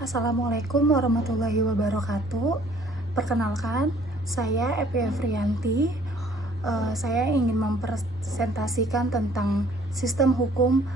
Assalamualaikum warahmatullahi wabarakatuh. Perkenalkan, saya Epi Afrianti. Saya ingin mempresentasikan tentang sistem hukum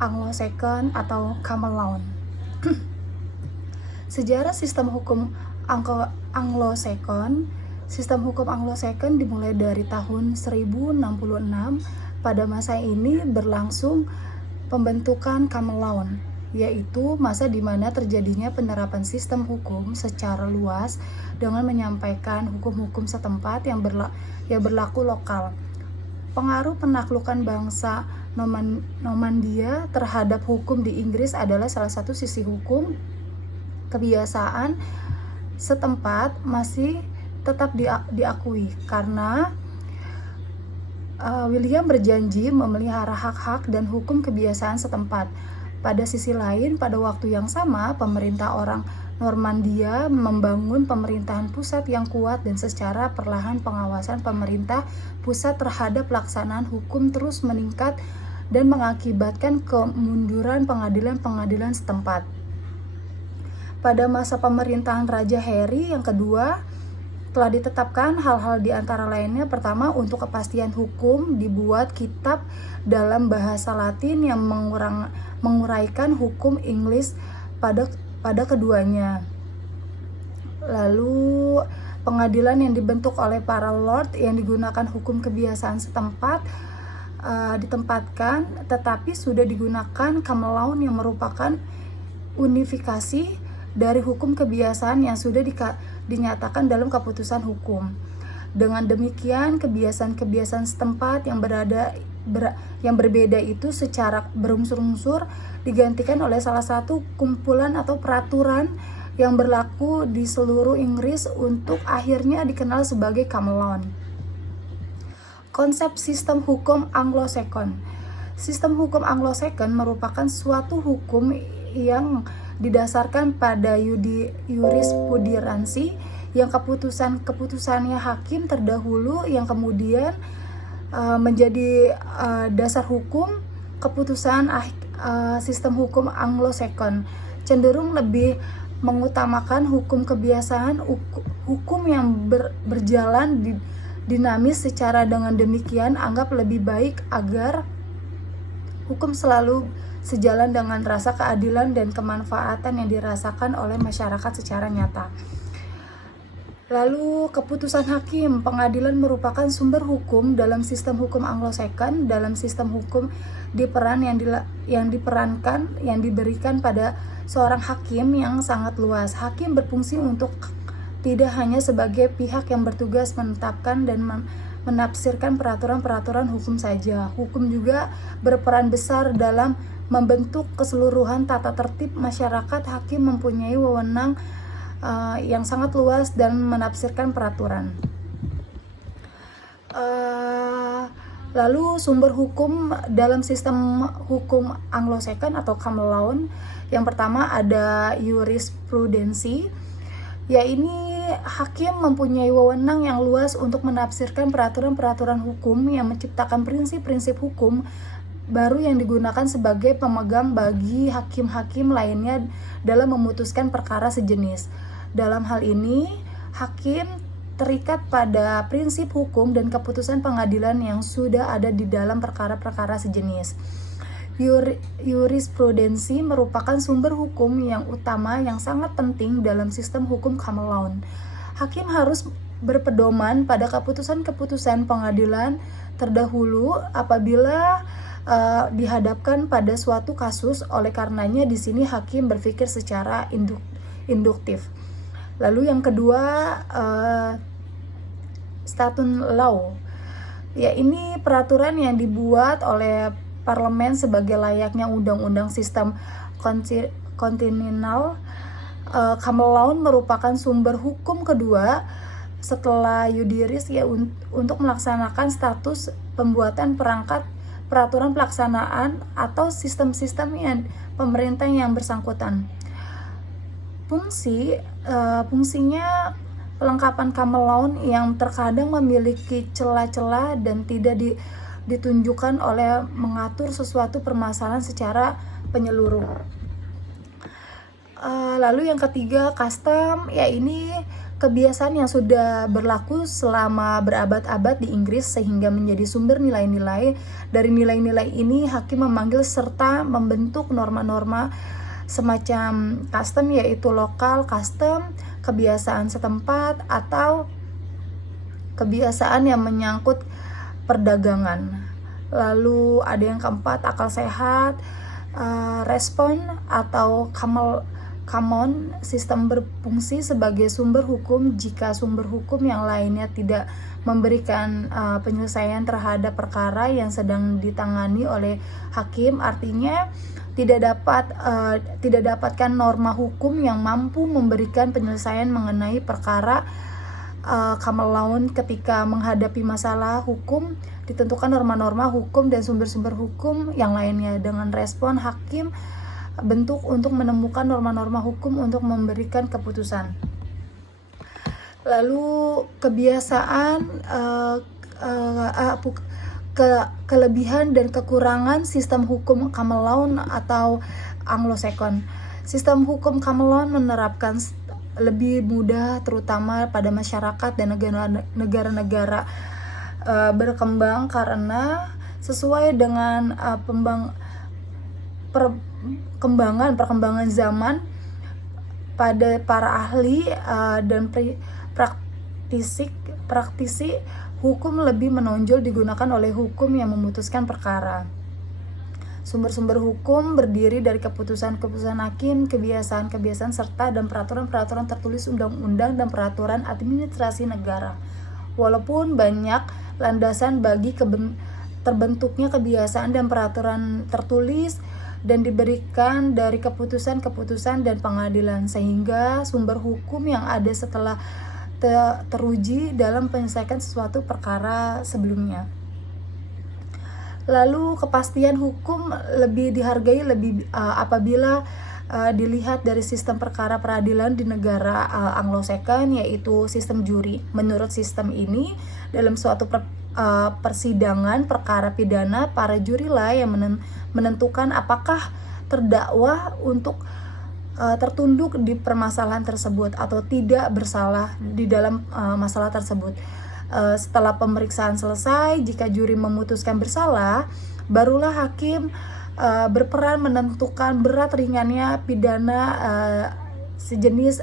Anglo-Second atau Common Law. Sejarah sistem hukum Anglo-Second. Sistem hukum Anglo-Second dimulai dari tahun 1066. Pada masa ini berlangsung pembentukan Common Law, yaitu masa di mana terjadinya penerapan sistem hukum secara luas dengan menyampaikan hukum-hukum setempat yang berlaku lokal. Pengaruh penaklukan bangsa Normandia terhadap hukum di Inggris adalah salah satu sisi hukum. Kebiasaan setempat masih tetap diakui karena William berjanji memelihara hak-hak dan hukum kebiasaan setempat. Pada sisi lain, pada waktu yang sama, pemerintah orang Normandia membangun pemerintahan pusat yang kuat dan secara perlahan pengawasan pemerintah pusat terhadap pelaksanaan hukum terus meningkat dan mengakibatkan kemunduran pengadilan-pengadilan setempat. Pada masa pemerintahan Raja Harry yang kedua, telah ditetapkan hal-hal di antara lainnya. Pertama, untuk kepastian hukum dibuat kitab dalam bahasa Latin yang menguraikan hukum Inggris pada keduanya. Lalu pengadilan yang dibentuk oleh para lord yang digunakan hukum kebiasaan setempat ditempatkan, tetapi sudah digunakan common law yang merupakan unifikasi dari hukum kebiasaan yang sudah dinyatakan dalam keputusan hukum. Dengan demikian, kebiasaan-kebiasaan setempat yang berbeda itu secara berunsur-unsur digantikan oleh salah satu kumpulan atau peraturan yang berlaku di seluruh Inggris untuk akhirnya dikenal sebagai common law. Konsep sistem hukum Anglo-Second. Sistem hukum Anglo-Second merupakan suatu hukum yang didasarkan pada jurisprudensi yang keputusannya hakim terdahulu yang kemudian menjadi dasar hukum. Keputusan sistem hukum Anglo-Second cenderung lebih mengutamakan hukum kebiasaan, hukum yang berjalan dinamis. Secara dengan demikian anggap lebih baik agar hukum selalu sejalan dengan rasa keadilan dan kemanfaatan yang dirasakan oleh masyarakat secara nyata. Lalu keputusan hakim, pengadilan merupakan sumber hukum dalam sistem hukum Anglo-Second. Dalam sistem hukum yang diberikan pada seorang hakim yang sangat luas. Hakim berfungsi untuk tidak hanya sebagai pihak yang bertugas menetapkan dan menafsirkan peraturan-peraturan hukum saja. Hukum juga berperan besar dalam membentuk keseluruhan tata tertib masyarakat. Hakim mempunyai wewenang yang sangat luas dan menafsirkan peraturan. Lalu sumber hukum dalam sistem hukum Anglo-Second atau common law. Yang pertama ada jurisprudensi. Ya, ini hakim mempunyai wewenang yang luas untuk menafsirkan peraturan-peraturan hukum yang menciptakan prinsip-prinsip hukum baru yang digunakan sebagai pemegang bagi hakim-hakim lainnya dalam memutuskan perkara sejenis. Dalam hal ini, hakim terikat pada prinsip hukum dan keputusan pengadilan yang sudah ada di dalam perkara-perkara sejenis. Jurisprudensi merupakan sumber hukum yang utama yang sangat penting dalam sistem hukum common law. Hakim harus berpedoman pada keputusan-keputusan pengadilan terdahulu apabila dihadapkan pada suatu kasus. Oleh karenanya di sini hakim berpikir secara induktif. Lalu yang kedua, statute law. Ya, ini peraturan yang dibuat oleh parlemen sebagai layaknya undang-undang sistem kontinental. Common law merupakan sumber hukum kedua setelah judiris ya untuk melaksanakan status pembuatan peraturan pelaksanaan atau sistem-sistem pemerintah yang bersangkutan. Fungsinya pelengkapan common law yang terkadang memiliki celah-celah dan tidak ditunjukkan oleh mengatur sesuatu permasalahan secara penyeluruh. Lalu yang ketiga, custom, ya ini kebiasaan yang sudah berlaku selama berabad-abad di Inggris sehingga menjadi sumber nilai-nilai. Dari nilai-nilai ini hakim memanggil serta membentuk norma-norma semacam custom, yaitu lokal custom, kebiasaan setempat, atau kebiasaan yang menyangkut perdagangan. Lalu ada yang keempat, akal sehat, respon atau common sistem berfungsi sebagai sumber hukum jika sumber hukum yang lainnya tidak memberikan penyelesaian terhadap perkara yang sedang ditangani oleh hakim. Artinya tidak dapatkan norma hukum yang mampu memberikan penyelesaian mengenai perkara common law. Ketika menghadapi masalah hukum, ditentukan norma-norma hukum dan sumber-sumber hukum yang lainnya. Dengan respon hakim bentuk untuk menemukan norma-norma hukum untuk memberikan keputusan. Lalu kebiasaan, kelebihan dan kekurangan sistem hukum common law atau Anglo-Saxon. Sistem hukum common law menerapkan lebih mudah terutama pada masyarakat dan negara-negara berkembang karena sesuai dengan perkembangan zaman. Pada para ahli dan praktisi hukum lebih menonjol digunakan oleh hukum yang memutuskan perkara. Sumber-sumber hukum berdiri dari keputusan-keputusan hakim, kebiasaan-kebiasaan serta dan peraturan-peraturan tertulis undang-undang dan peraturan administrasi negara. Walaupun banyak landasan bagi terbentuknya kebiasaan dan peraturan tertulis dan diberikan dari keputusan-keputusan dan pengadilan, sehingga sumber hukum yang ada setelah teruji dalam menyelesaikan sesuatu perkara sebelumnya. Lalu kepastian hukum lebih dihargai apabila dilihat dari sistem perkara peradilan di negara Anglo-Saxon, yaitu sistem juri. Menurut sistem ini, dalam suatu persidangan perkara pidana, para jurilah yang menentukan apakah terdakwa untuk tertunduk di permasalahan tersebut atau tidak bersalah di dalam masalah tersebut. Setelah pemeriksaan selesai, jika juri memutuskan bersalah, barulah hakim berperan menentukan berat ringannya pidana sejenis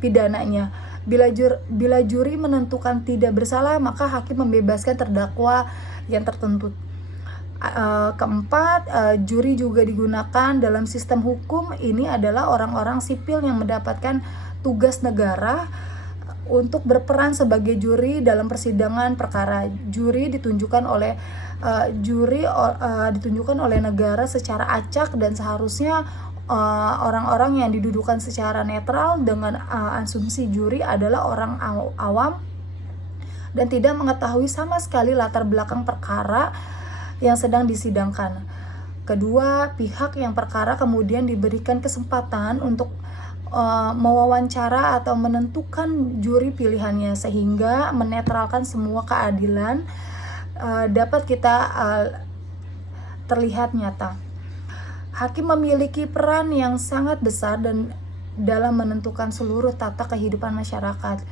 pidananya. Bila juri menentukan tidak bersalah, maka hakim membebaskan terdakwa yang tertentu. Keempat, juri juga digunakan dalam sistem hukum. Ini adalah orang-orang sipil yang mendapatkan tugas negara untuk berperan sebagai juri dalam persidangan perkara. Juri ditunjukkan oleh negara secara acak dan seharusnya orang-orang yang didudukan secara netral dengan asumsi juri adalah orang awam dan tidak mengetahui sama sekali latar belakang perkara yang sedang disidangkan. Kedua, pihak yang perkara kemudian diberikan kesempatan untuk mewawancara atau menentukan juri pilihannya sehingga menetralkan semua keadilan dapat kita terlihat nyata. Hakim memiliki peran yang sangat besar dan dalam menentukan seluruh tata kehidupan masyarakat.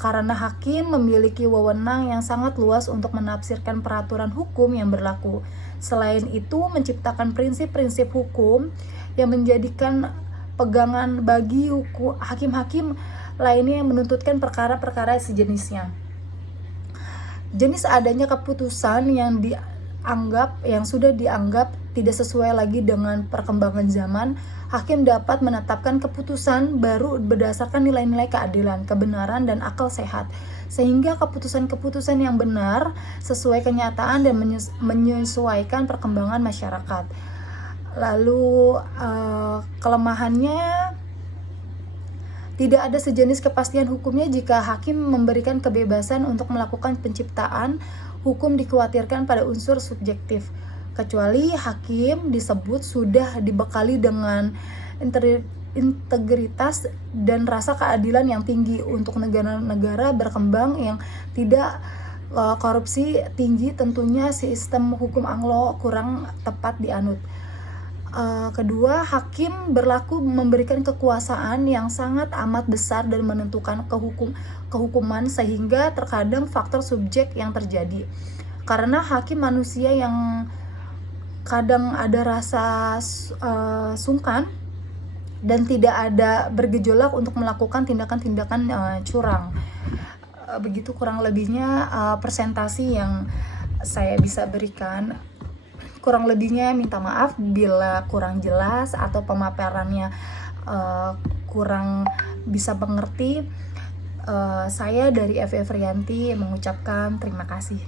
Karena hakim memiliki wewenang yang sangat luas untuk menafsirkan peraturan hukum yang berlaku. Selain itu, menciptakan prinsip-prinsip hukum yang menjadikan pegangan bagi hakim-hakim lainnya yang menuntutkan perkara-perkara sejenisnya. Jenis adanya keputusan yang sudah dianggap tidak sesuai lagi dengan perkembangan zaman, hakim dapat menetapkan keputusan baru berdasarkan nilai-nilai keadilan, kebenaran, dan akal sehat, sehingga keputusan-keputusan yang benar sesuai kenyataan dan menyesuaikan perkembangan masyarakat. Lalu kelemahannya, tidak ada sejenis kepastian hukumnya jika hakim memberikan kebebasan untuk melakukan penciptaan hukum dikhawatirkan pada unsur subjektif, kecuali hakim disebut sudah dibekali dengan integritas dan rasa keadilan yang tinggi. Untuk negara-negara berkembang yang tidak korupsi tinggi, tentunya sistem hukum Anglo kurang tepat dianut. Kedua, hakim berlaku memberikan kekuasaan yang sangat amat besar dan menentukan kehukuman, sehingga terkadang faktor subjek yang terjadi. Karena hakim manusia yang kadang ada rasa sungkan dan tidak ada bergejolak untuk melakukan tindakan-tindakan curang. Begitu kurang lebihnya presentasi yang saya bisa berikan. Kurang lebihnya minta maaf bila kurang jelas atau pemaparannya kurang bisa mengerti. Saya dari FF Rianti mengucapkan terima kasih.